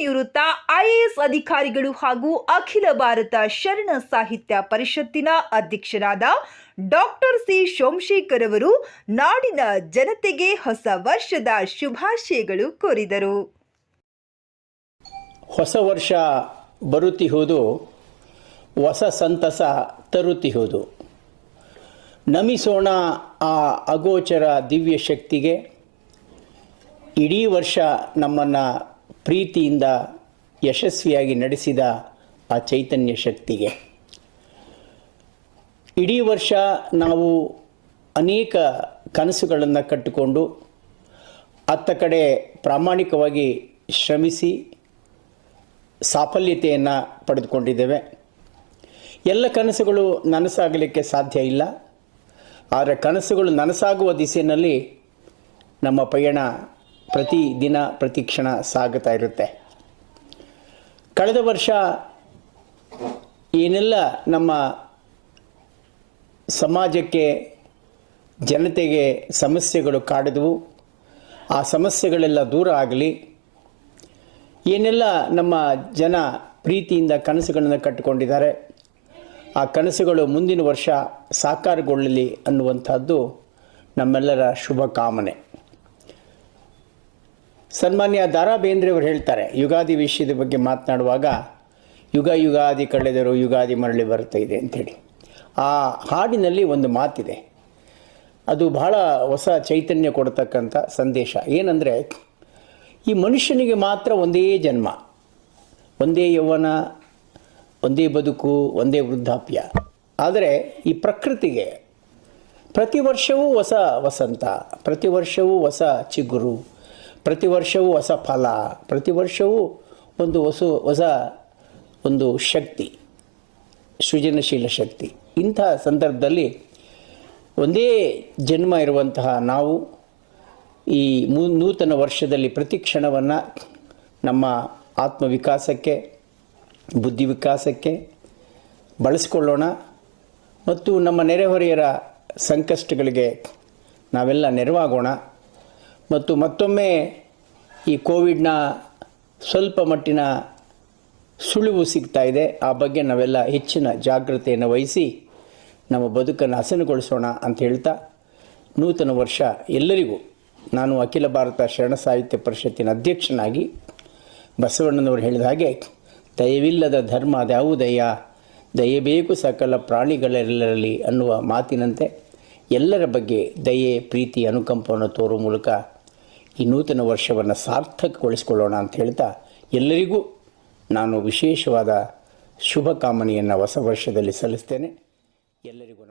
IAS ಅಧಿಕಾರಿಗಳು ಹಾಗೂ ಅಖಿಲ ಭಾರತ ಶರಣ ಸಾಹಿತ್ಯ ಪರಿಷತ್ತಿನ ಅಧ್ಯಕ್ಷರಾದ ಡಾಕ್ಟರ್ ಸಿ ಸೋಮಶೇಖರ್ ಅವರು ನಾಡಿನ ಜನತೆಗೆ ಹೊಸ ವರ್ಷದ ಶುಭಾಶಯಗಳು ಕೋರಿದರು. ಹೊಸ ವರ್ಷ ಬರುತ್ತಿಹುದು ಹೊಸ ಸಂತಸ ತರುತ್ತಿಹುದು ನಮಿಸೋಣ ಆ ಅಗೋಚರ ದಿವ್ಯ ಶಕ್ತಿಗೆ. ಇಡೀ ವರ್ಷ ನಮ್ಮನ್ನು ಪ್ರೀತಿಯಿಂದ ಯಶಸ್ವಿಯಾಗಿ ನಡೆಸಿದ ಆ ಚೈತನ್ಯ ಶಕ್ತಿಗೆ. ಇಡೀ ವರ್ಷ ನಾವು ಅನೇಕ ಕನಸುಗಳನ್ನು ಕಟ್ಟಿಕೊಂಡು ಅತ್ತ ಕಡೆ ಪ್ರಾಮಾಣಿಕವಾಗಿ ಶ್ರಮಿಸಿ ಸಾಫಲ್ಯತೆಯನ್ನು ಪಡೆದುಕೊಂಡಿದ್ದೇವೆ. ಎಲ್ಲ ಕನಸುಗಳು ನನಸಾಗಲಿಕ್ಕೆ ಸಾಧ್ಯ ಇಲ್ಲ. ಆದರೆ ಕನಸುಗಳು ನನಸಾಗುವ ದಿಸೆಯಲ್ಲಿ ನಮ್ಮ ಪಯಣ ಪ್ರತಿ ದಿನ ಪ್ರತಿ ಕ್ಷಣ ಸಾಗುತ್ತಾ ಇರುತ್ತೆ. ಕಳೆದ ವರ್ಷ ಏನೆಲ್ಲ ನಮ್ಮ ಸಮಾಜಕ್ಕೆ, ಜನತೆಗೆ ಸಮಸ್ಯೆಗಳು ಕಾಡಿದವು, ಆ ಸಮಸ್ಯೆಗಳೆಲ್ಲ ದೂರ ಆಗಲಿ, ಏನೆಲ್ಲ ನಮ್ಮ ಜನ ಪ್ರೀತಿಯಿಂದ ಕನಸುಗಳನ್ನು ಕಟ್ಟಿಕೊಂಡಿದ್ದಾರೆ, ಆ ಕನಸುಗಳು ಮುಂದಿನ ವರ್ಷ ಸಾಕಾರಗೊಳ್ಳಲಿ ಅನ್ನುವಂಥದ್ದು ನಮ್ಮೆಲ್ಲರ ಶುಭ ಕಾಮನೆ. ಸನ್ಮಾನ್ಯ ದಾರಾ ಬೇಂದ್ರೆಯವರು ಹೇಳ್ತಾರೆ, ಯುಗಾದಿ ವಿಷಯದ ಬಗ್ಗೆ ಮಾತನಾಡುವಾಗ ಯುಗ ಯುಗಾದಿ ಕಳೆದರು ಯುಗಾದಿ ಮರಳಿ ಬರ್ತಾ ಇದೆ ಅಂಥೇಳಿ. ಆ ಹಾಡಿನಲ್ಲಿ ಒಂದು ಮಾತಿದೆ. ಅದು ಬಹಳ ಹೊಸ ಚೈತನ್ಯ ಕೊಡ್ತಕ್ಕಂಥ ಸಂದೇಶ. ಏನಂದರೆ, ಈ ಮನುಷ್ಯನಿಗೆ ಮಾತ್ರ ಒಂದೇ ಜನ್ಮ, ಒಂದೇ ಯೌವನ, ಒಂದೇ ಬದುಕು, ಒಂದೇ ವೃದ್ಧಾಪ್ಯ. ಆದರೆ ಈ ಪ್ರಕೃತಿಗೆ ಪ್ರತಿ ವರ್ಷವೂ ಹೊಸ ವಸಂತ, ಪ್ರತಿ ವರ್ಷವೂ ಹೊಸ ಚಿಗುರು ಪ್ರತಿ ವರ್ಷವೂ ಹೊಸ ಫಲ, ಪ್ರತಿ ವರ್ಷವೂ ಒಂದು ಹೊಸ ಹೊಸ ಒಂದು ಶಕ್ತಿ, ಸೃಜನಶೀಲ ಶಕ್ತಿ. ಇಂಥ ಸಂದರ್ಭದಲ್ಲಿ ಒಂದೇ ಜನ್ಮ ಇರುವಂತಹ ನಾವು ಈ ಮೂ, ನೂತನ ವರ್ಷದಲ್ಲಿ ಪ್ರತಿ ಕ್ಷಣವನ್ನು ನಮ್ಮ ಆತ್ಮವಿಕಾಸಕ್ಕೆ, ಬುದ್ಧಿ ವಿಕಾಸಕ್ಕೆ ಬಳಸ್ಕೊಳ್ಳೋಣ. ಮತ್ತು ನಮ್ಮ ನೆರೆಹೊರೆಯರ ಸಂಕಷ್ಟಗಳಿಗೆ ನಾವೆಲ್ಲ ನೆರವಾಗೋಣ. ಮತ್ತು ಮತ್ತೊಮ್ಮೆ ಈ ಕೋವಿಡ್ನ ಸ್ವಲ್ಪ ಮಟ್ಟಿನ ಸುಳಿವು ಸಿಗ್ತಾ ಇದೆ. ಆ ಬಗ್ಗೆ ನಾವೆಲ್ಲ ಹೆಚ್ಚಿನ ಜಾಗ್ರತೆಯನ್ನು ವಹಿಸಿ ನಮ್ಮ ಬದುಕನ್ನು ಹಸನುಗೊಳಿಸೋಣ ಅಂತ ಹೇಳ್ತಾ ನೂತನ ವರ್ಷ ಎಲ್ಲರಿಗೂ ನಾನು ಅಖಿಲ ಭಾರತ ಶರಣ ಸಾಹಿತ್ಯ ಪರಿಷತ್ತಿನ ಅಧ್ಯಕ್ಷನಾಗಿ ಬಸವಣ್ಣನವರು ಹೇಳಿದ ಹಾಗೆ, ದಯವಿಲ್ಲದ ಧರ್ಮ ಅದ್ಯಾವುದಯ್ಯ ದಯಬೇಕು ಸಕಲ ಪ್ರಾಣಿಗಳೆಲ್ಲರಲ್ಲಿ ಅನ್ನುವ ಮಾತಿನಂತೆ ಎಲ್ಲರ ಬಗ್ಗೆ ದಯೆ, ಪ್ರೀತಿ, ಅನುಕಂಪವನ್ನು ತೋರುವ ಮೂಲಕ ಈ ನೂತನ ವರ್ಷವನ್ನು ಸಾರ್ಥಕಗೊಳಿಸಿಕೊಳ್ಳೋಣ ಅಂತ ಹೇಳ್ತಾ ಎಲ್ಲರಿಗೂ ನಾನು ವಿಶೇಷವಾದ ಶುಭ ಕಾಮನೆಯನ್ನು ಹೊಸ ವರ್ಷದಲ್ಲಿ ಸಲ್ಲಿಸ್ತೇನೆ. ಎಲ್ಲರಿಗೂ